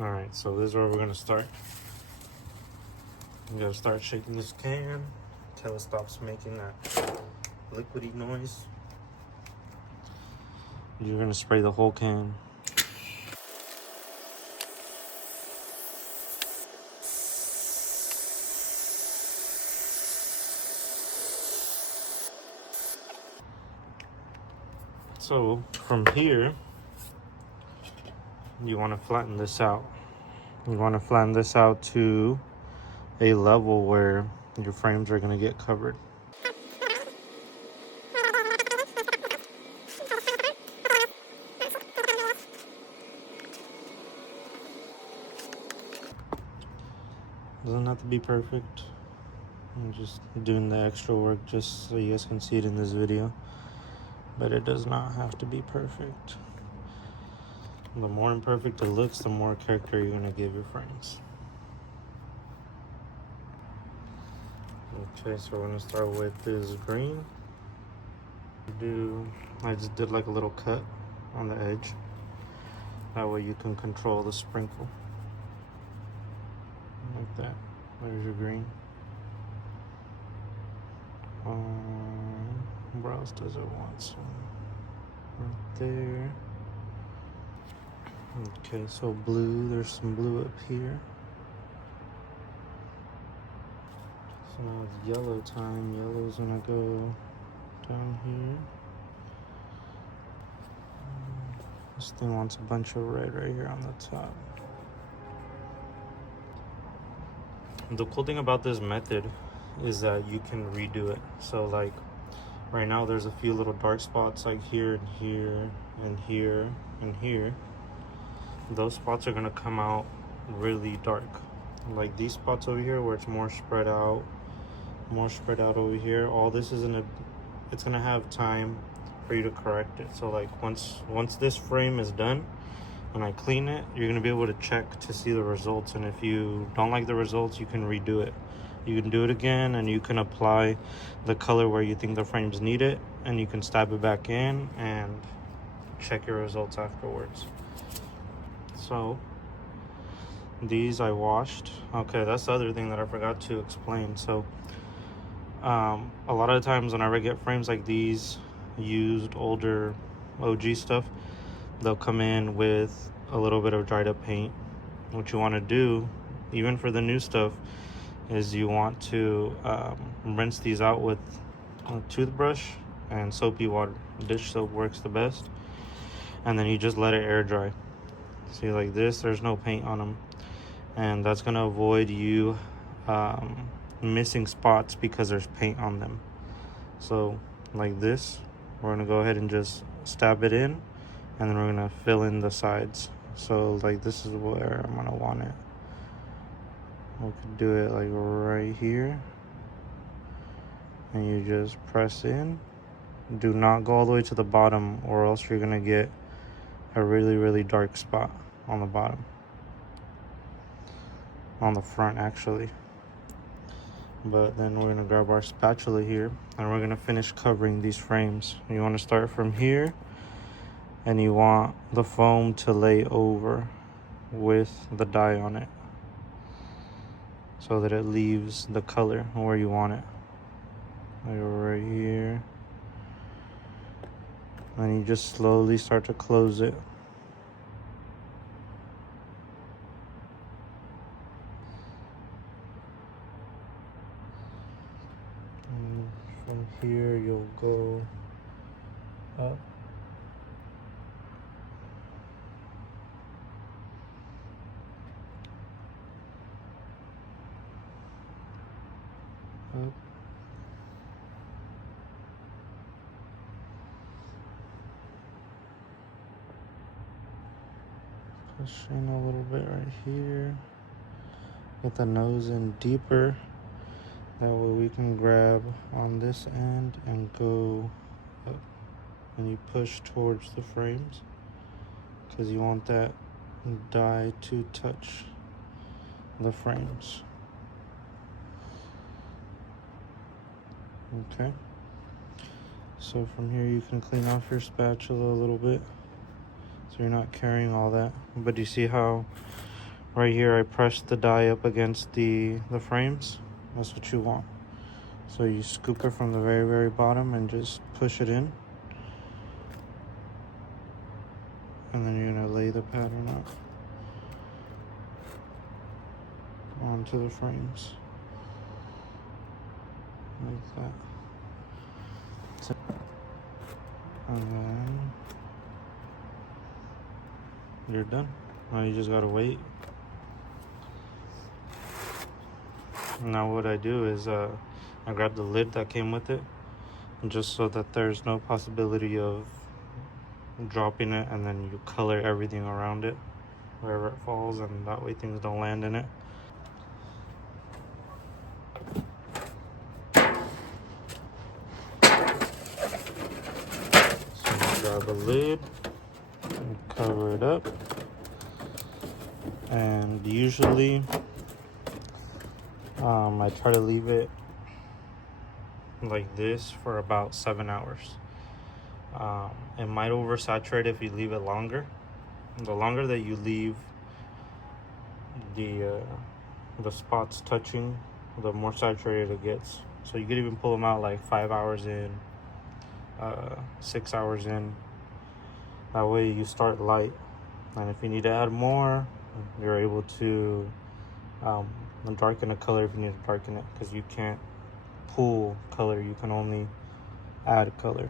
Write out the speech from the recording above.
All right, so this is where we're gonna start. You gotta start shaking this can until it stops making that liquidy noise. You're gonna spray the whole can. So from here, you want to flatten this out. You want to flatten this out to a level where your frames are going to get covered. Doesn't have to be perfect. I'm just doing the extra work just so you guys can see it in this video. But it does not have to be perfect. The more imperfect it looks, the more character you're going to give your frames. Okay, so we're going to start with this green. I just did like a little cut on the edge. That way you can control the sprinkle. Like that. There's your green. Where else does it want some? Right there. Okay, so blue, there's some blue up here. So now it's yellow time. Yellow's gonna go down here. This thing wants a bunch of red right here on the top. The cool thing about this method is that you can redo it. So like right now there's a few little dark spots like here and here and here and here. Those spots are gonna come out really dark. Like these spots over here where it's more spread out over here. All this is it's gonna have time for you to correct it. So like once this frame is done and I clean it, you're gonna be able to check to see the results. And if you don't like the results, you can redo it. You can do it again, and you can apply the color where you think the frames need it, and you can stab it back in and check your results afterwards. So these I washed. Okay, that's the other thing that I forgot to explain. So a lot of the times whenever I get frames like these, used older OG stuff, they'll come in with a little bit of dried up paint. What you want to do, even for the new stuff, is you want to rinse these out with a toothbrush and soapy water. Dish soap works the best. And then you just let it air dry. See, like this, there's no paint on them. And that's going to avoid you missing spots because there's paint on them. So like this, we're going to go ahead and just stab it in, and then we're going to fill in the sides. So like this is where I'm going to want it. We could do it like right here, and you just press in. Do not go all the way to the bottom, or else you're going to get a really dark spot on the bottom. On the front, actually. But then we're going to grab our spatula here, and we're going to finish covering these frames. You want to start from here, and you want the foam to lay over with the dye on it, so that it leaves the color where you want it. Like right here. And you just slowly start to close it. And from here you'll go up. Up. Push in a little bit right here. Get the nose in deeper. That way we can grab on this end and go up. And you push towards the frames, because you want that dye to touch the frames. Okay, so from here you can clean off your spatula a little bit, so you're not carrying all that. But you see how right here I press the die up against the frames. That's what you want. So you scoop it from the very bottom and just push it in, and then you're gonna lay the pattern out onto the frames like that. And then you're done. Now you just gotta wait. Now what I do is I grab the lid that came with it, just so that there's no possibility of dropping it, and then you color everything around it wherever it falls, and that way things don't land in it. So you grab a lid and cover it up, and usually I try to leave it like this for about 7 hours. It might oversaturate if you leave it longer. The longer that you leave the spots touching, the more saturated it gets. So you could even pull them out like 5 hours in, 6 hours in. That way you start light, and if you need to add more, you're able to darken a color if you need to darken it, because you can't pull color, you can only add color.